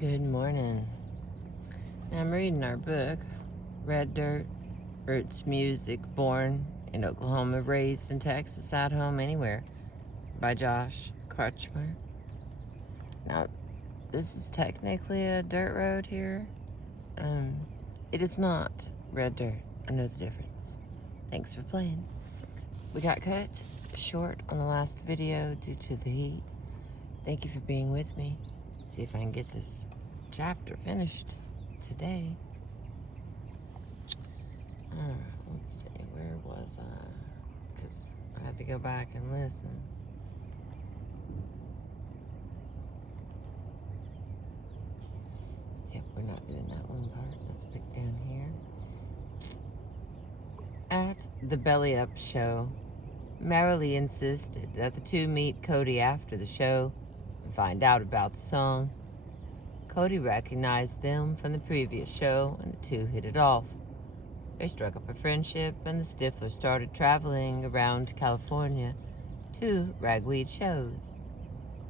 Good morning. I'm reading our book, Red Dirt, Roots Music, Born in Oklahoma, Raised in Texas, At Home Anywhere, by Josh Crutchmer. Now, this is technically a dirt road here. It is not red dirt. I know the difference. Thanks for playing. We got cut short on the last video due to the heat. Thank you for being with me. See if I can get this chapter finished today. Let's see, where was I? Because I had to go back and listen. Yep, we're not doing that one part. Let's pick down here. At the Belly Up show, Marilee insisted that the two meet Cody after the show and find out about the song. Cody recognized them from the previous show, and the two hit it off. They struck up a friendship, and the Stiflers started traveling around California to Ragweed shows.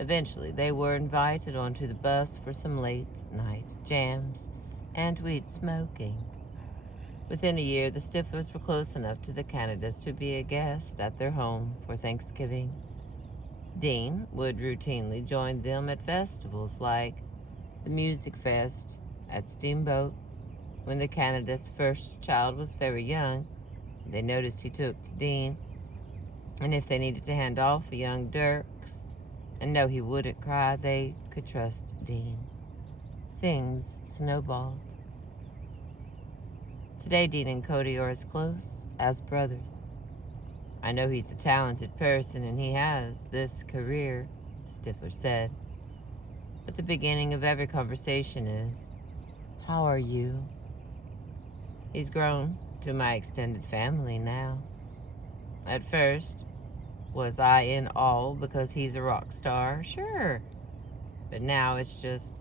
Eventually, they were invited onto the bus for some late-night jams and weed smoking. Within a year, the Stiflers were close enough to the Canadas to be a guest at their home for Thanksgiving. Dean would routinely join them at festivals like the Music Fest at Steamboat. When the Canadas' first child was very young, they noticed he took to Dean, and if they needed to hand off a young Dirks and know he wouldn't cry, they could trust Dean. Things snowballed. Today, Dean and Cody are as close as brothers. I know he's a talented person and he has this career, Stifler said. But the beginning of every conversation is, how are you? He's grown to my extended family now. At first, was I in awe because he's a rock star? Sure. But now it's just,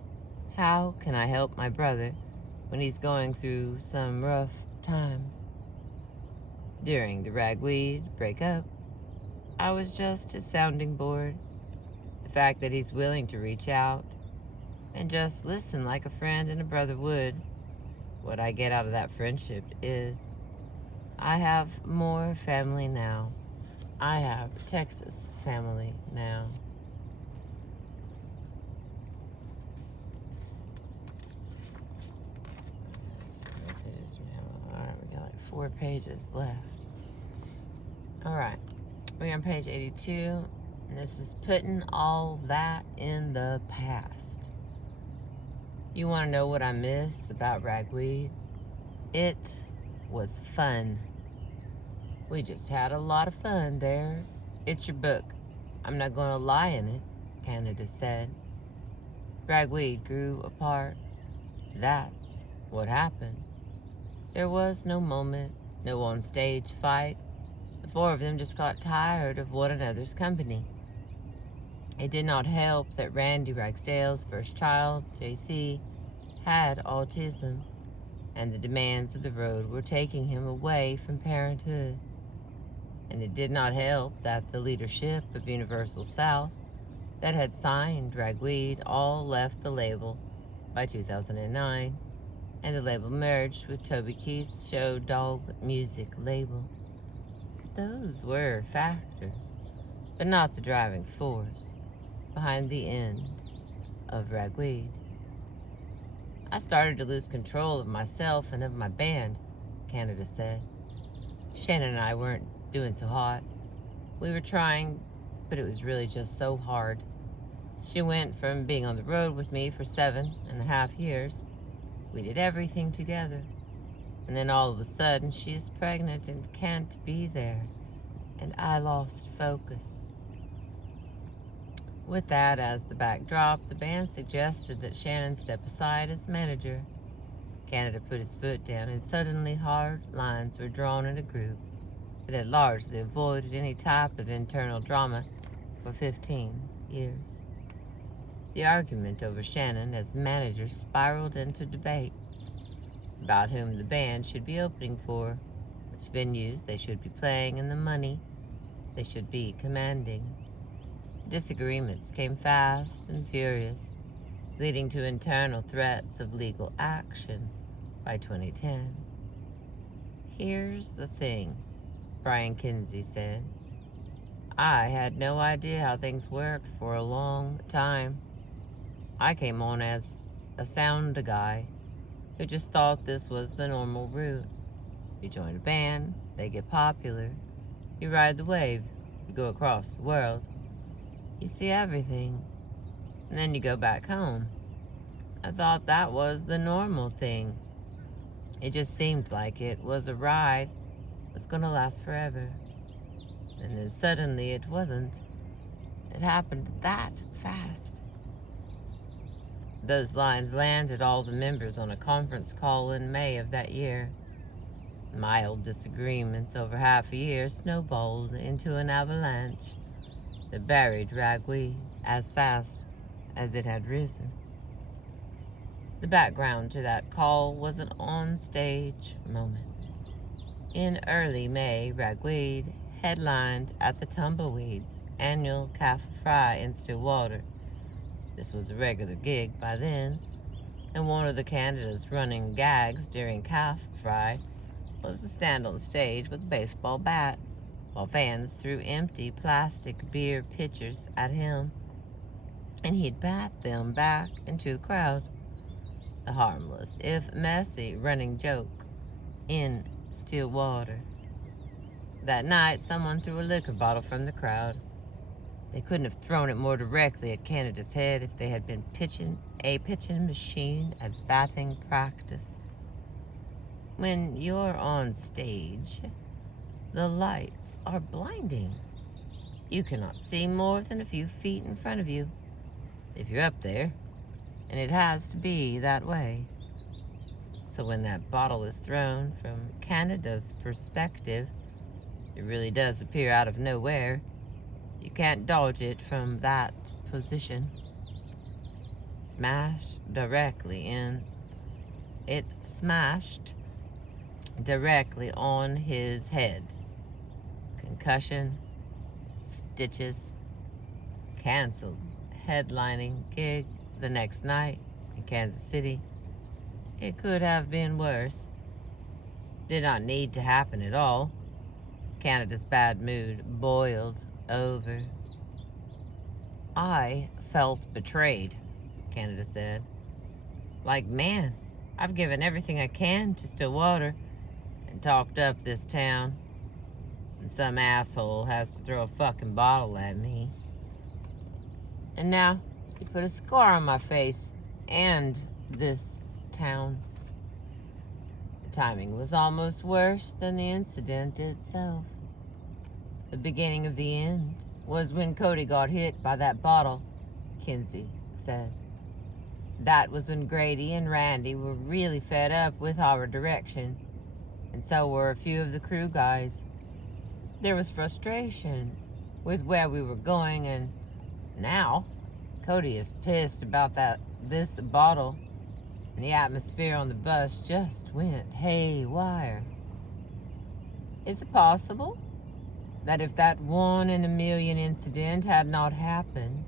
how can I help my brother when he's going through some rough times? During the Ragweed breakup, I was just his sounding board. The fact that he's willing to reach out and just listen like a friend and a brother would, what I get out of that friendship is, I have more family now. I have Texas family now. Alright, we got like 4 pages left. Alright, we're on page 82, and this is putting all that in the past. You want to know what I miss about Ragweed? It was fun. We just had a lot of fun there. It's your book. I'm not going to lie in it, Canada said. Ragweed grew apart. That's what happened. There was no moment, no on-stage fight. The 4 of them just got tired of one another's company. It did not help that Randy Ragsdale's first child, JC, had autism, and the demands of the road were taking him away from parenthood. And it did not help that the leadership of Universal South that had signed Ragweed all left the label by 2009, and the label merged with Toby Keith's Show Dog Music label. Those were factors, but not the driving force behind the end of Ragweed. I started to lose control of myself and of my band, Canada said. Shannon and I weren't doing so hot. We were trying, but it was really just so hard. She went from being on the road with me for 7.5 years. We did everything together. And then all of a sudden, she is pregnant and can't be there. And I lost focus. With that as the backdrop, the band suggested that Shannon step aside as manager. Canada put his foot down, and suddenly hard lines were drawn in a group that had largely avoided any type of internal drama for 15 years. The argument over Shannon as manager spiraled into debates about whom the band should be opening for, which venues they should be playing, and the money they should be commanding. Disagreements came fast and furious. leading to internal threats of legal action by 2010. Here's the thing, Brian Kinsey said. I had no idea how things worked for a long time. I came on as a sound guy who just thought this was the normal route. You join a band, they get popular, you ride the wave, you go across the world, you see everything, and then you go back home. I thought that was the normal thing. It just seemed like it was a ride that was gonna last forever. And then suddenly it wasn't. It happened that fast. Those lines landed all the members on a conference call in May of that year. Mild disagreements over half a year snowballed into an avalanche that buried Ragweed as fast as it had risen. The background to that call was an on-stage moment. In early May, Ragweed headlined at the Tumbleweeds' annual Calf Fry in Stillwater. This was a regular gig by then, and one of the Canada's running gags during Calf Fry was to stand on stage with a baseball bat while fans threw empty plastic beer pitchers at him, and he'd bat them back into the crowd. A harmless, if messy, running joke in Stillwater. That night, someone threw a liquor bottle from the crowd. They couldn't have thrown it more directly at Canada's head if they had been pitching a pitching machine at batting practice. When you're on stage, the lights are blinding. You cannot see more than a few feet in front of you if you're up there, and it has to be that way. So when that bottle is thrown from Canada's perspective, it really does appear out of nowhere. You can't dodge it from that position. It smashed directly on his head. Concussion, stitches, canceled headlining gig the next night in Kansas City. It could have been worse. Did not need to happen at all. Canada's bad mood boiled over. I felt betrayed, Canada said. Like, man, I've given everything I can to Stillwater and talked up this town, and some asshole has to throw a fucking bottle at me. And now you put a scar on my face and this town. The timing was almost worse than the incident itself. The beginning of the end was when Cody got hit by that bottle, Kinsey said. That was when Grady and Randy were really fed up with our direction, and so were a few of the crew guys. There was frustration with where we were going, and now Cody is pissed about this bottle, and the atmosphere on the bus just went haywire. Is it possible that if that 1 in a million incident had not happened,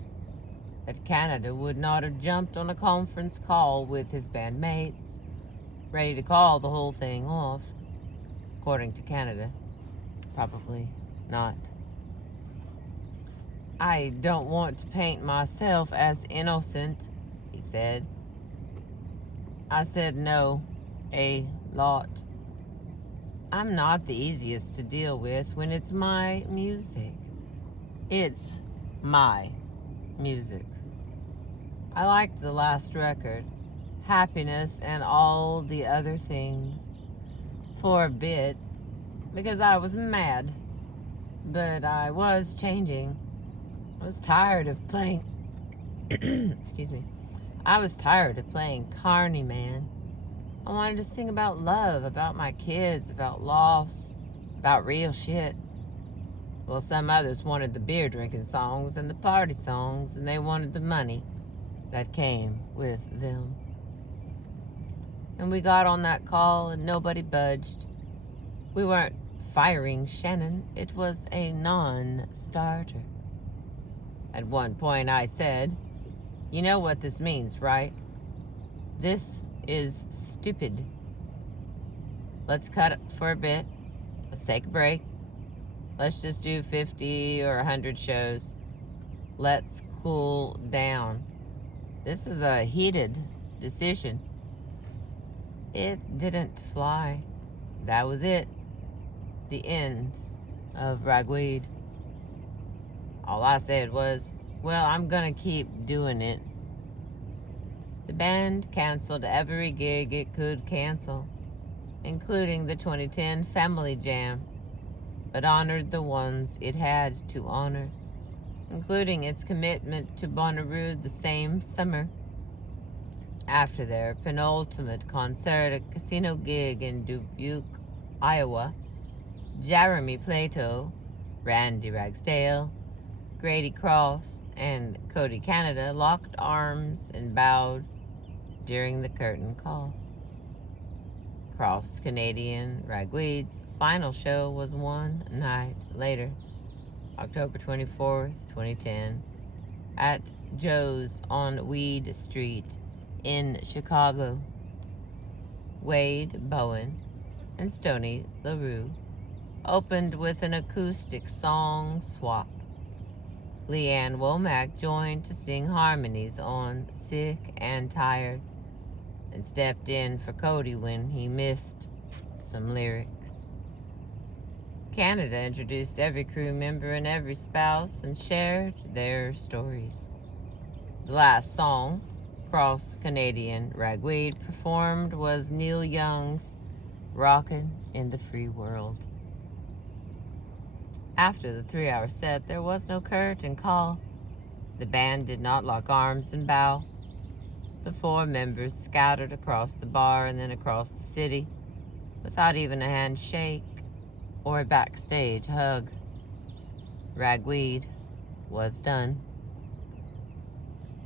that Canada would not have jumped on a conference call with his bandmates, ready to call the whole thing off? According to Canada, probably not. I don't want to paint myself as innocent, he said. I said no a lot. I'm not the easiest to deal with when it's my music. It's my music. I liked the last record, Happiness and All the Other Things, for a bit, because I was mad. But I was changing. I was tired of playing excuse me. I was tired of playing Carney Man. I wanted to sing about love, about my kids, about loss, about real shit. Well, some others wanted the beer drinking songs and the party songs, and they wanted the money that came with them. And we got on that call and nobody budged. We weren't firing Shannon. It was a non-starter. At one point I said, You know what this means, right? This is stupid. Let's cut it for a bit. Let's take a break. Let's just do 50 or 100 shows. Let's cool down. This is a heated decision. It didn't fly. That was it. The end of Ragweed. All I said was, well, I'm gonna keep doing it. The band canceled every gig it could cancel, including the 2010 Family Jam, but honored the ones it had to honor, including its commitment to Bonnaroo the same summer. After their penultimate concert at Casino Gig in Dubuque, Iowa, Jeremy Plato, Randy Ragsdale, Grady Cross, and Cody Canada locked arms and bowed during the curtain call. Cross Canadian Ragweed's final show was one night later, October 24th, 2010, at Joe's on Weed Street in Chicago. Wade Bowen and Stoney LaRue opened with an acoustic song swap. Leanne Womack joined to sing harmonies on Sick and Tired, and stepped in for Cody when he missed some lyrics. Canada introduced every crew member and every spouse and shared their stories. The last song Cross Canadian Ragweed performed was Neil Young's Rockin' in the Free World. After the 3-hour set, there was no curtain call. The band did not lock arms and bow. The 4 members scattered across the bar and then across the city, without even a handshake or a backstage hug. Ragweed was done.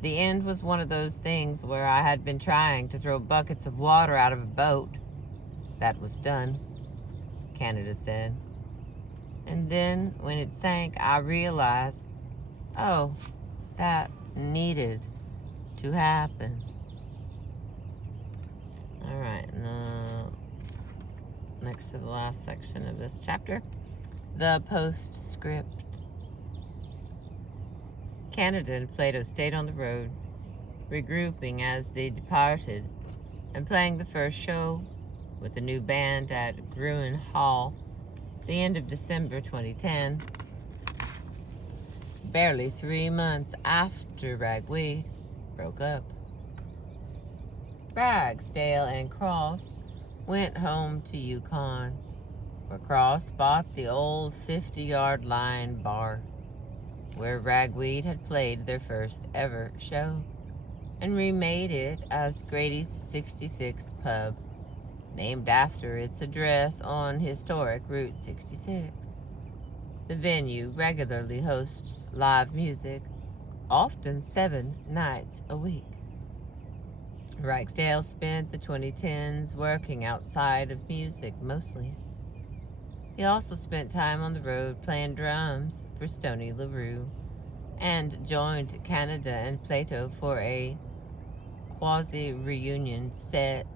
The end was one of those things where I had been trying to throw buckets of water out of a boat. That was done, Canada said. And then, when it sank, I realized, oh, that needed to happen. All right, next to the last section of this chapter, the postscript. Canada and Plato stayed on the road, regrouping as they departed, and playing the first show with the new band at Gruen Hall, the end of December 2010, barely 3 months after Ragweed broke up. Ragsdale and Cross went home to Yukon, where Cross bought the old 50-yard line bar, where Ragweed had played their first ever show, and remade it as Grady's 66 Pub, named after its address on historic Route 66. The venue regularly hosts live music, often 7 nights a week. Ragsdale spent the 2010s working outside of music mostly. He also spent time on the road playing drums for Stoney LaRue, and joined Canada and Plato for a quasi-reunion set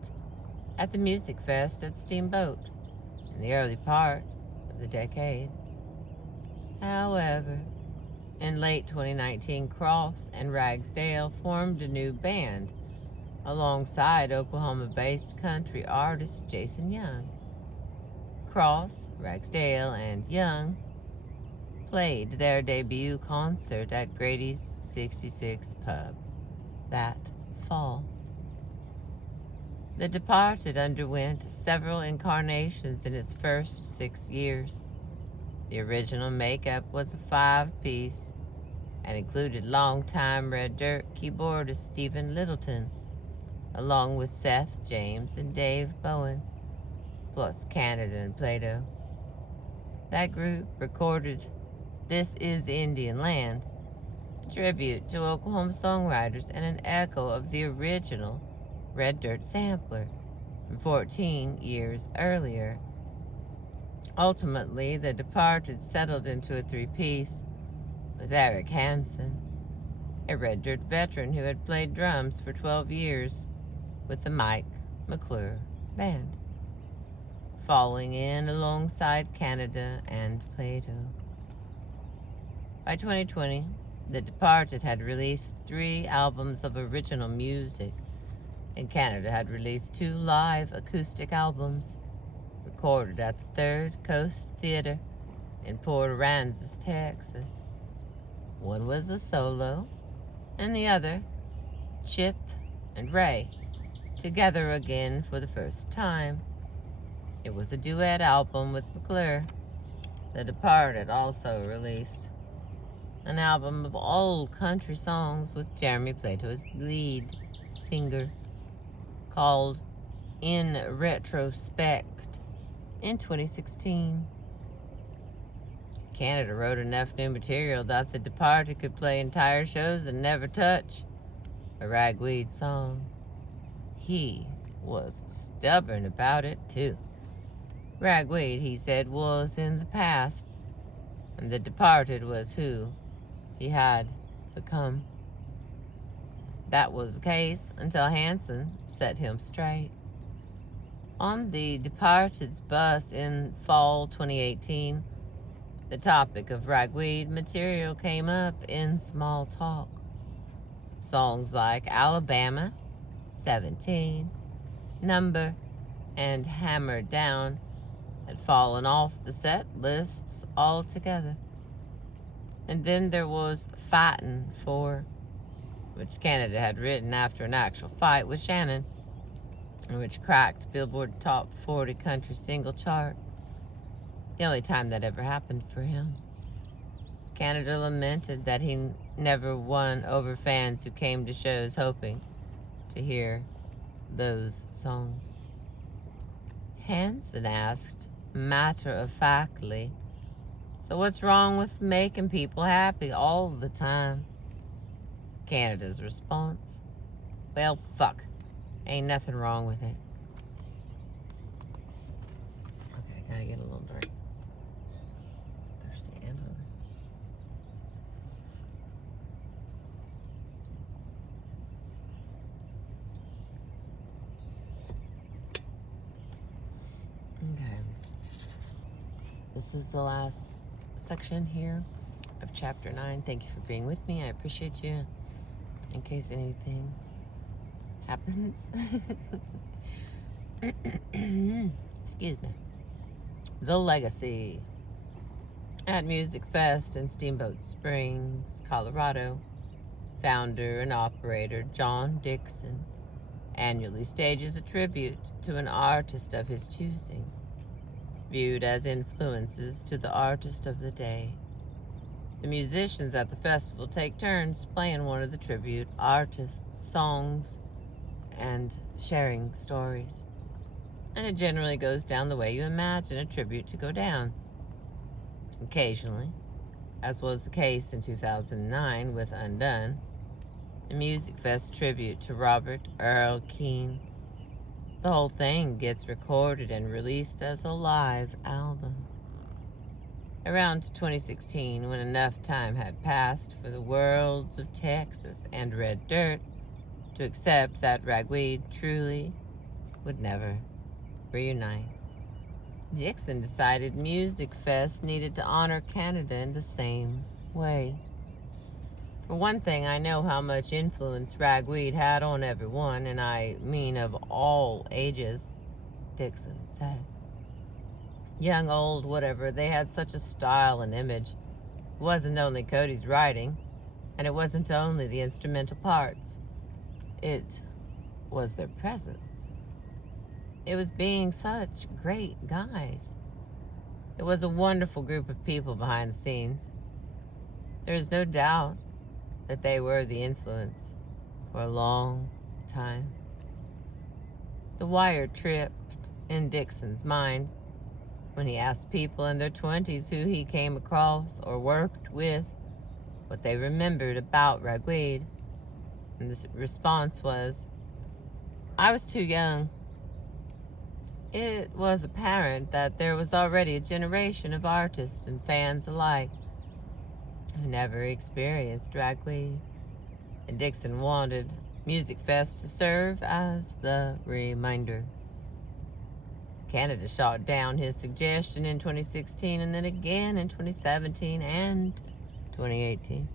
at the Music Fest at Steamboat in the early part of the decade. However, in late 2019, Cross and Ragsdale formed a new band alongside Oklahoma-based country artist Jason Young. Cross, Ragsdale, and Young played their debut concert at Grady's 66 Pub that fall. The Departed underwent several incarnations in its first 6 years. The original makeup was a 5-piece and included longtime Red Dirt keyboardist Stephen Littleton, along with Seth James and Dave Bowen, plus Canada and Plato. That group recorded This Is Indian Land, a tribute to Oklahoma songwriters and an echo of the original Red Dirt sampler from 14 years earlier. Ultimately, the Departed settled into a 3-piece with Eric Hansen. a Red Dirt veteran who had played drums for 12 years with the Mike McClure Band, falling in alongside Canada and Plato. By 2020, The Departed had released 3 albums of original music, and Canada had released 2 live acoustic albums, recorded at the Third Coast Theater in Port Aransas, Texas. One was a solo, and the other, Chip and Ray, together again for the first time. It was a duet album with McClure. The Departed also released an album of old country songs with Jeremy Plato as lead singer, called In Retrospect, in 2016. Canada wrote enough new material that The Departed could play entire shows and never touch a Ragweed song. He was stubborn about it, too. Ragweed, he said, was in the past, and The Departed was who he had become. That was the case until Hanson set him straight. On The Departed's bus in fall 2018, the topic of Ragweed material came up in small talk. Songs like Alabama, 17, Number, and Hammered Down had fallen off the set lists altogether. And then there was Fightin' For, which Canada had written after an actual fight with Shannon, and which cracked Billboard Top 40 country single chart. The only time that ever happened for him. Canada lamented that he never won over fans who came to shows hoping to hear those songs. Hanson asked, matter-of-factly, so what's wrong with making people happy all the time? Canada's response, well, fuck. Ain't nothing wrong with it. Okay, gotta get a little drink. Thirsty and hungry. Okay. This is the last section here of chapter 9. Thank you for being with me. I appreciate you. In case anything happens. Excuse me. The Legacy. At Music Fest in Steamboat Springs, Colorado, founder and operator John Dixon annually stages a tribute to an artist of his choosing, viewed as influences to the artist of the day. The musicians at the festival take turns playing one of the tribute artists' songs and sharing stories. And it generally goes down the way you imagine a tribute to go down. Occasionally, as was the case in 2009 with Undone, a Music Fest tribute to Robert Earl Keen. The whole thing gets recorded and released as a live album. Around 2016, when enough time had passed for the worlds of Texas and Red Dirt to accept that Ragweed truly would never reunite, Dixon decided Music Fest needed to honor Canada in the same way. For one thing, I know how much influence Ragweed had on everyone, and I mean of all ages, Dixon said. Young, old, whatever, they had such a style and image. It wasn't only Cody's writing, and it wasn't only the instrumental parts. It was their presence. It was being such great guys. It was a wonderful group of people behind the scenes. There is no doubt that they were the influence for a long time. The wire tripped in Dixon's mind when he asked people in their 20s who he came across or worked with what they remembered about Ragweed. And the response was, I was too young. It was apparent that there was already a generation of artists and fans alike who never experienced Ragweed. and Dixon wanted Music Fest to serve as the reminder. Canada shot down his suggestion in 2016 and then again in 2017 and 2018.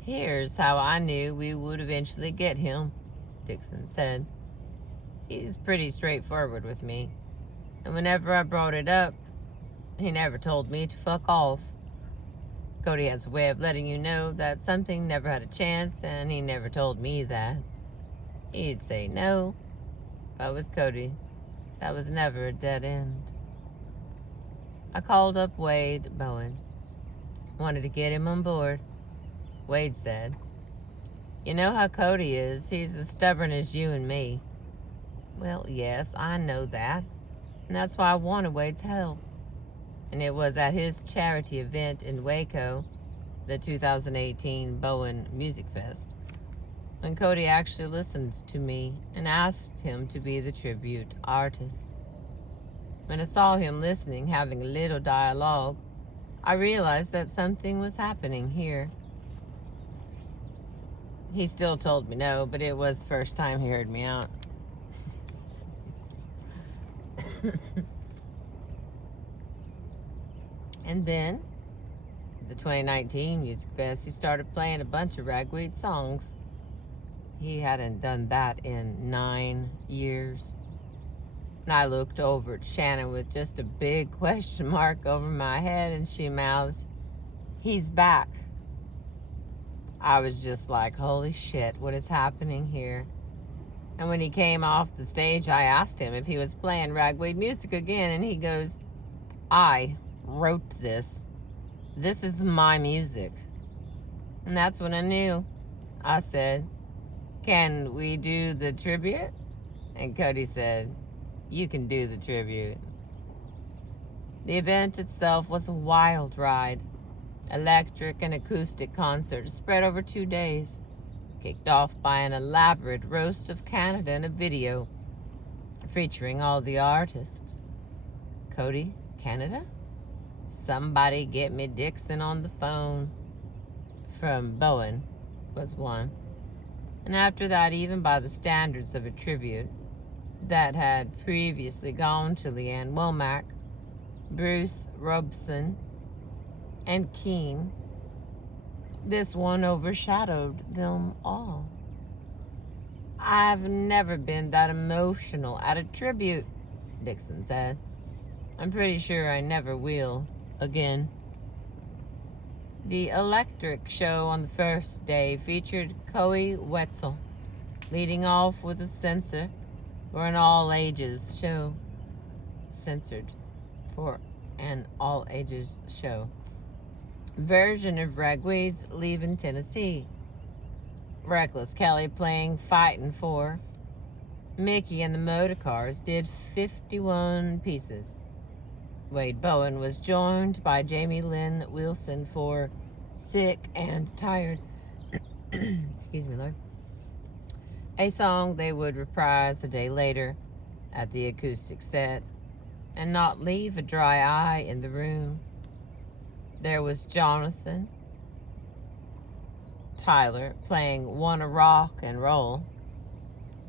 Here's how I knew we would eventually get him, Dixon said. He's pretty straightforward with me, and whenever I brought it up, he never told me to fuck off. Cody has a way of letting you know that something never had a chance, and he never told me that. He'd say no, but with Cody, that was never a dead end. I called up Wade Bowen. Wanted to get him on board. Wade said, "You know how Cody is. He's as stubborn as you and me." Well, yes, I know that. And that's why I wanted Wade's help. And it was at his charity event in Waco, the 2018 Bowen Music Fest, when Cody actually listened to me and asked him to be the tribute artist. When I saw him listening, having a little dialogue, I realized that something was happening here. He still told me no, but it was the first time he heard me out. And then, the 2019 Music Fest, he started playing a bunch of Ragweed songs. He hadn't done that in 9 years. And I looked over at Shannon with just a big question mark over my head, and she mouthed, "He's back." I was just like, holy shit, what is happening here? And when he came off the stage, I asked him if he was playing Ragweed music again, and he goes, "I wrote this. This is my music." And that's when I knew. I said, "Can we do the tribute?" And Cody said, "You can do the tribute." The event itself was a wild ride. Electric and acoustic concerts spread over 2 days, kicked off by an elaborate roast of Canada and a video featuring all the artists. Cody, Canada? Somebody get me Dixon on the phone. From Bowen was one. And after that, even by the standards of a tribute that had previously gone to Leanne Womack, Bruce Robson, and Keane, this one overshadowed them all. "I've never been that emotional at a tribute," Dixon said. "I'm pretty sure I never will again." The electric show on the first day featured Cody Wetzel, leading off with a censor for an all-ages show. Censored for an all-ages show. Version of Ragweed's Leavin' Tennessee. Reckless Kelly playing Fightin' For. Mickey and the Motorcars did 51 pieces. Wade Bowen was joined by Jamie Lynn Wilson for Sick and Tired. Excuse me, Lord. A song they would reprise a day later at the acoustic set and not leave a dry eye in the room. There was Jonathan Tyler playing Wanna Rock and Roll,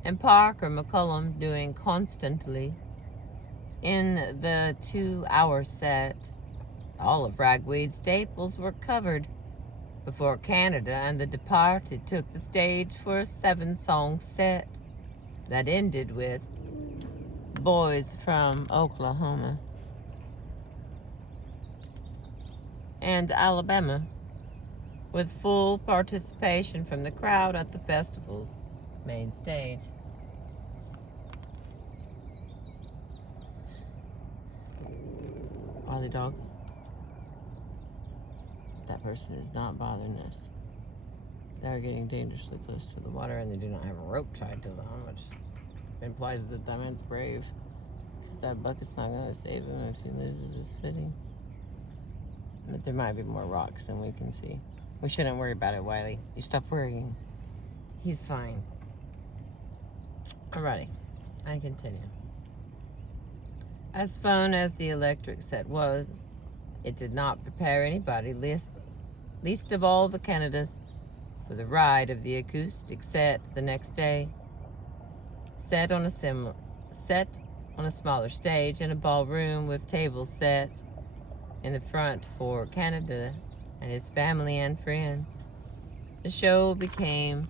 and Parker McCullum doing Constantly. In the 2-hour set, all of Ragweed's staples were covered before Canada and the Departed took the stage for a 7-song set that ended with Boys from Oklahoma and Alabama, with full participation from the crowd at the festival's main stage. Ollie dog. That person is not bothering us. They're getting dangerously close to the water, and they do not have a rope tied to them, which implies that that man's brave. Because that bucket's not going to save him if he loses his footing. But there might be more rocks than we can see. We shouldn't worry about it, Wiley. You stop worrying. He's fine. Alrighty, I continue. As fun as the electric set was, it did not prepare anybody, least of all the Canadas, for the ride of the acoustic set the next day. Set on a smaller stage in a ballroom with tables set in the front for Canada and his family and friends. The show became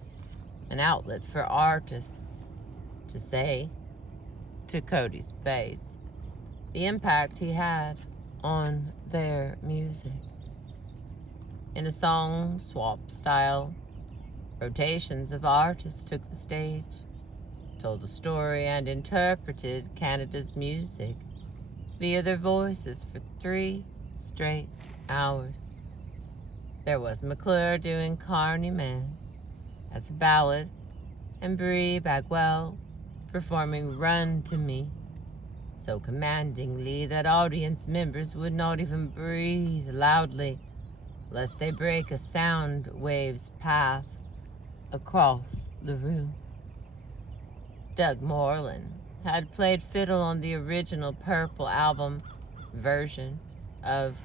an outlet for artists to say to Cody's face the impact he had on their music. In a song swap style, rotations of artists took the stage, told a story, and interpreted Canada's music via their voices for 3 straight hours. There was McClure doing Carney Man as a ballad, and Brie Bagwell performing Run to Me so commandingly that audience members would not even breathe loudly lest they break a sound wave's path across the room. Doug Moreland had played fiddle on the original Purple album version of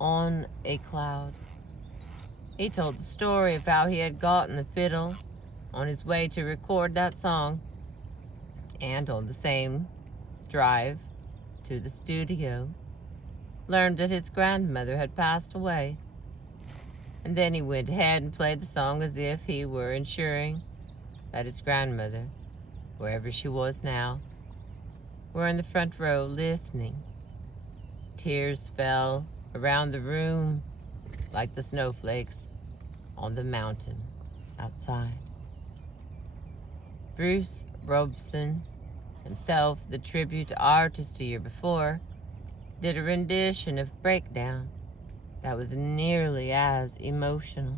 On a Cloud. He told the story of how he had gotten the fiddle on his way to record that song, and on the same drive to the studio, learned that his grandmother had passed away. And then he went ahead and played the song as if he were ensuring that his grandmother, wherever she was now, were in the front row listening. Tears fell around the room like the snowflakes on the mountain outside. Bruce Robeson, himself the tribute artist a year before, did a rendition of Breakdown that was nearly as emotional.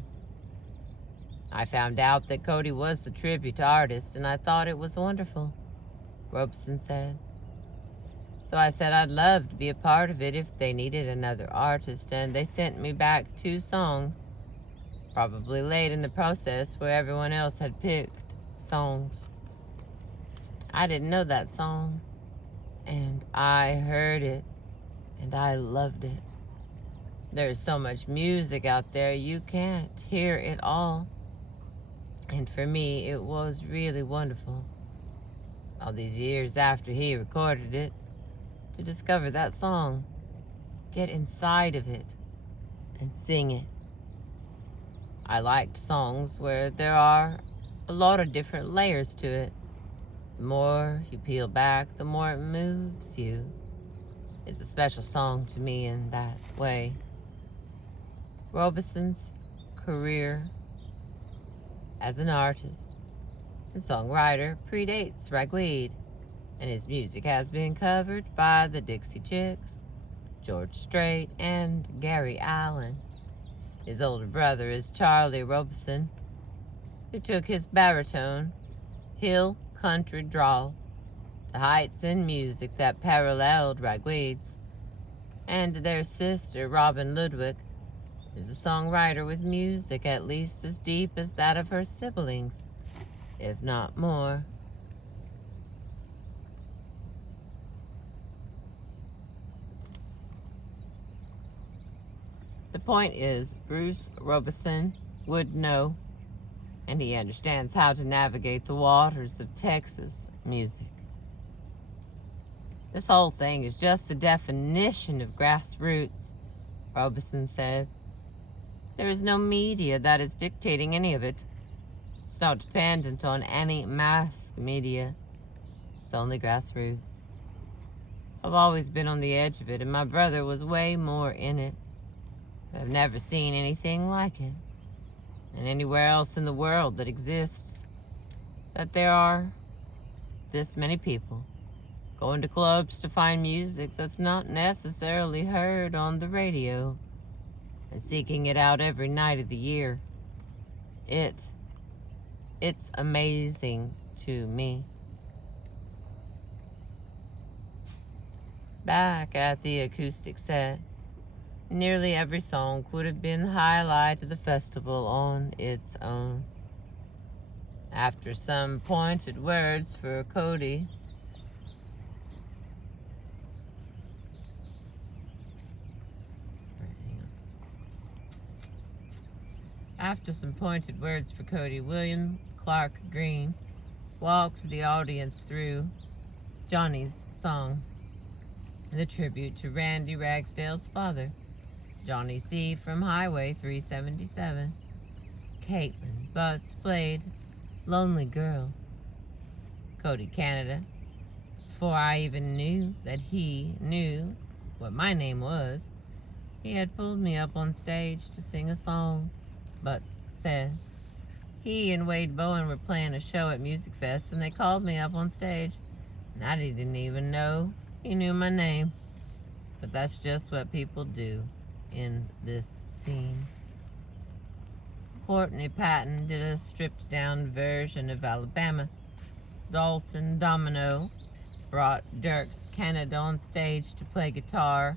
I found out that Cody was the tribute artist, and I thought it was wonderful, Robeson said. So I said I'd love to be a part of it if they needed another artist, and they sent me back 2 songs, probably late in the process where everyone else had picked songs. I didn't know that song, and I heard it, and I loved it. There's so much music out there, you can't hear it all. And for me, it was really wonderful, all these years after he recorded it, to discover that song, get inside of it, and sing it. I liked songs where there are a lot of different layers to it. The more you peel back, the more it moves you. It's a special song to me in that way. Robeson's career as an artist and songwriter predates Ragweed, and his music has been covered by the Dixie Chicks, George Strait, and Gary Allan. His older brother is Charlie Robeson, who took his baritone, hill country drawl to heights in music that paralleled Ragweed's, and their sister, Robin Ludwig, is a songwriter with music at least as deep as that of her siblings, if not more. The point is, Bruce Robeson would know, and he understands how to navigate the waters of Texas music. This whole thing is just the definition of grassroots, Robeson said. There is no media that is dictating any of it. It's not dependent on any mass media. It's only grassroots. I've always been on the edge of it, and my brother was way more in it. I've never seen anything like it, and anywhere else in the world that exists, that there are this many people going to clubs to find music that's not necessarily heard on the radio, and seeking it out every night of the year. It's amazing to me. Back at the acoustic set, nearly every song could have been the highlight of the festival on its own. After some pointed words for Cody, After some pointed words for Cody, William Clark Green walked the audience through Johnny's song, the tribute to Randy Ragsdale's father, Johnny C. from Highway 377. Caitlin Butts played Lonely Girl. Cody Canada, before I even knew that he knew what my name was, he had pulled me up on stage to sing a song. Butts said he and Wade Bowen were playing a show at Music Fest, and they called me up on stage, and I didn't even know he knew my name. But that's just what people do in this scene. Courtney Patton did a stripped down version of Alabama. Dalton Domino brought Dirks Canada on stage to play guitar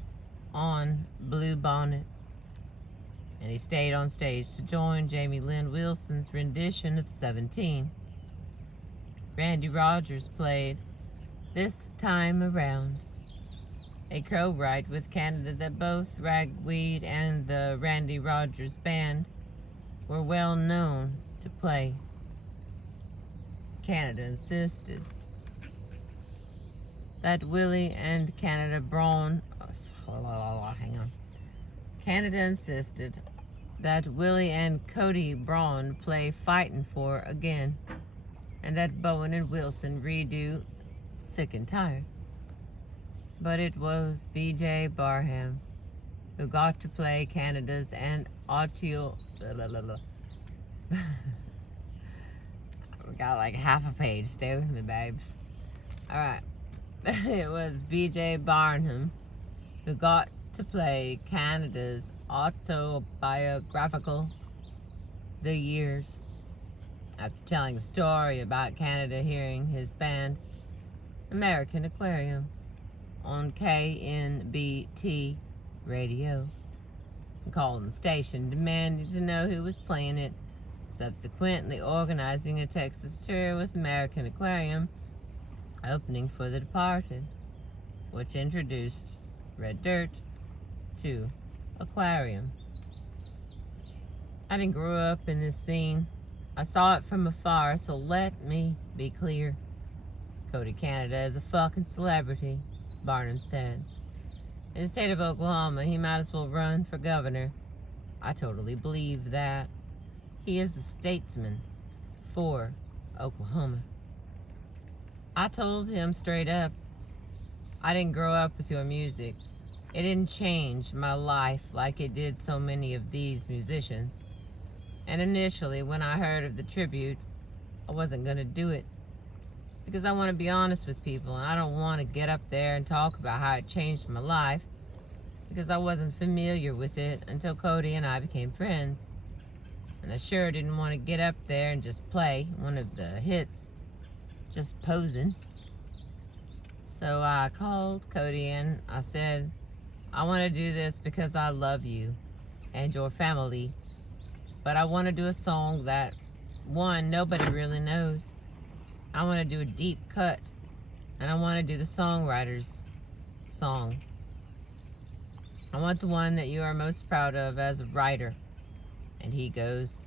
on Blue Bonnets. And he stayed on stage to join Jamie Lynn Wilson's rendition of 17. Randy Rogers played This Time Around, a co-write with Canada that both Ragweed and the Randy Rogers Band were well known to play. Canada insisted that Willie and Canada Braun, Canada insisted that Willie and Cody Braun play Fightin' For again, and that Bowen and Wilson redo Sick and Tired. But it was B.J. Barham who got to play Canada's and Autio. We got like half a page. Stay with me, babes. Alright. It was B.J. Barnum who got to play Canada's autobiographical The Years. After telling the story about Canada hearing his band, American Aquarium, on KNBT radio, and calling the station, demanding to know who was playing it, subsequently organizing a Texas tour with American Aquarium, opening for The Departed, which introduced Red Dirt to Aquarium. I didn't grow up in this scene. I saw it from afar, so let me be clear. Cody Canada is a fucking celebrity, Barnum said. In the state of Oklahoma, he might as well run for governor. I totally believe that. He is a statesman for Oklahoma. I told him straight up, I didn't grow up with your music. It didn't change my life like it did so many of these musicians. And initially, when I heard of the tribute, I wasn't going to do it. Because I want to be honest with people, and I don't want to get up there and talk about how it changed my life, because I wasn't familiar with it until Cody and I became friends. And I sure didn't want to get up there and just play one of the hits, just posing. So I called Cody and I said, I want to do this because I love you and your family, but I want to do a song that, one, nobody really knows. I want to do a deep cut, and I want to do the songwriter's song. I want the one that you are most proud of as a writer. And he goes,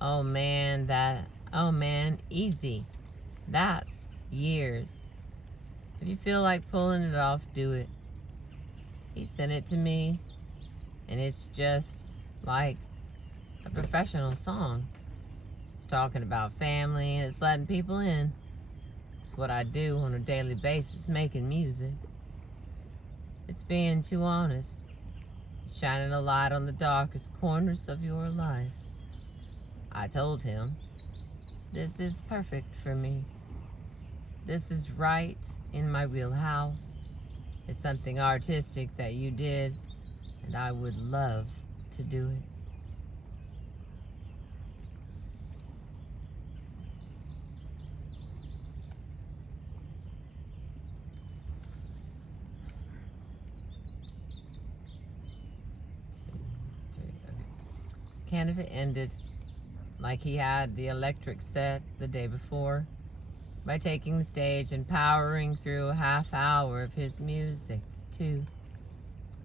oh man, easy. That's Years. If you feel like pulling it off, do it. He sent it to me, and it's just like a professional song. It's talking about family, and it's letting people in. It's what I do on a daily basis, making music. It's being too honest. It's shining a light on the darkest corners of your life. I told him, this is perfect for me. This is right in my wheelhouse. It's something artistic that you did, and I would love to do it. Canada ended like he had the electric set the day before, by taking the stage and powering through a half hour of his music, too.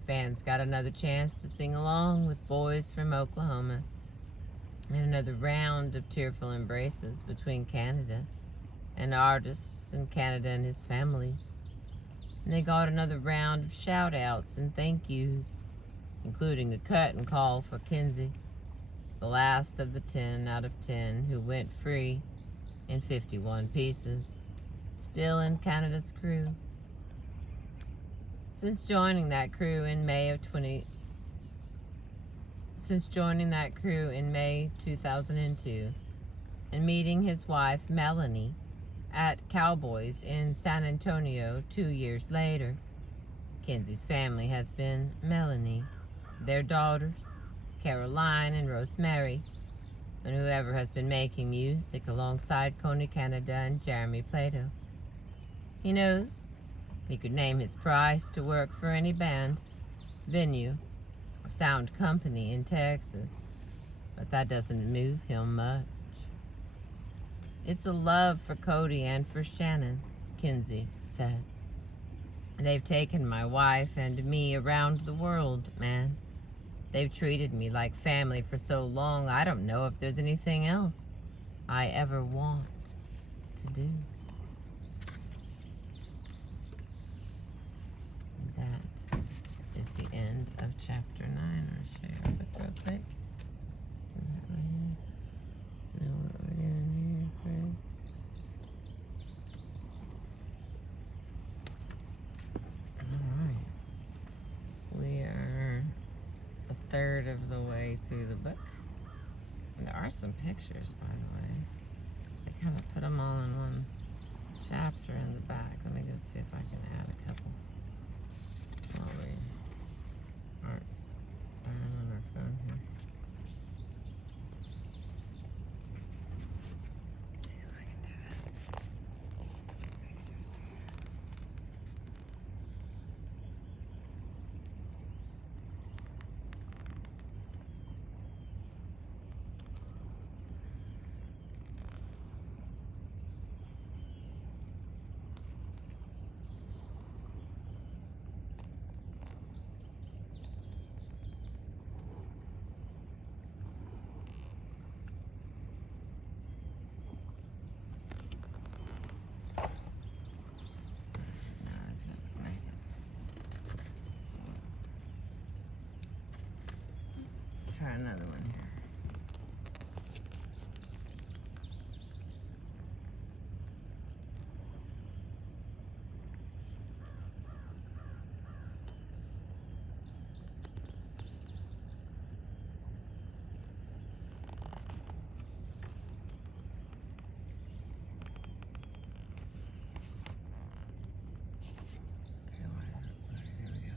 Fans got another chance to sing along with Boys from Oklahoma. And another round of tearful embraces between Canada and artists in Canada and his family. And they got another round of shout-outs and thank yous, including a cut and call for Kinsey, the last of the 10 out of 10 who went free in 51 pieces, still in Canada's crew. Since joining that crew in May 2002 and meeting his wife Melanie at Cowboys in San Antonio 2 years later, Kinsey's family has been Melanie, their daughters, Caroline and Rosemary, and whoever has been making music alongside Coney Canada and Jeremy Plato. He knows he could name his price to work for any band, venue, or sound company in Texas, but that doesn't move him much. It's a love for Cody and for Shannon, Kinsey said. They've taken my wife and me around the world, man. They've treated me like family for so long, I don't know if there's anything else I ever want to do. That is the end of chapter 9. I'll show you real quick. See that right here? Know what we're doing here first. Alright. We are a third of the way through the book. And there are some pictures, by the way. They kind of put them all in one chapter in the back. Let me go see if I can add a couple while we aren't on our phone here. See if I can do this. Pictures here. No, it's gonna smack it. Try another one here. Okay, why is it? Alright, here we go.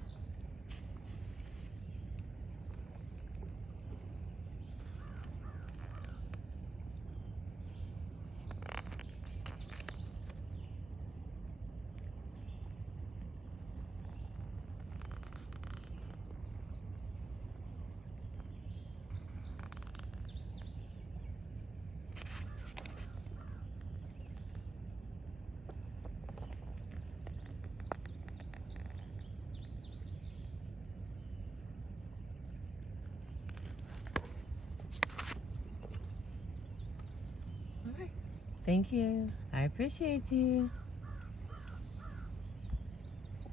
All right. Thank you. I appreciate you.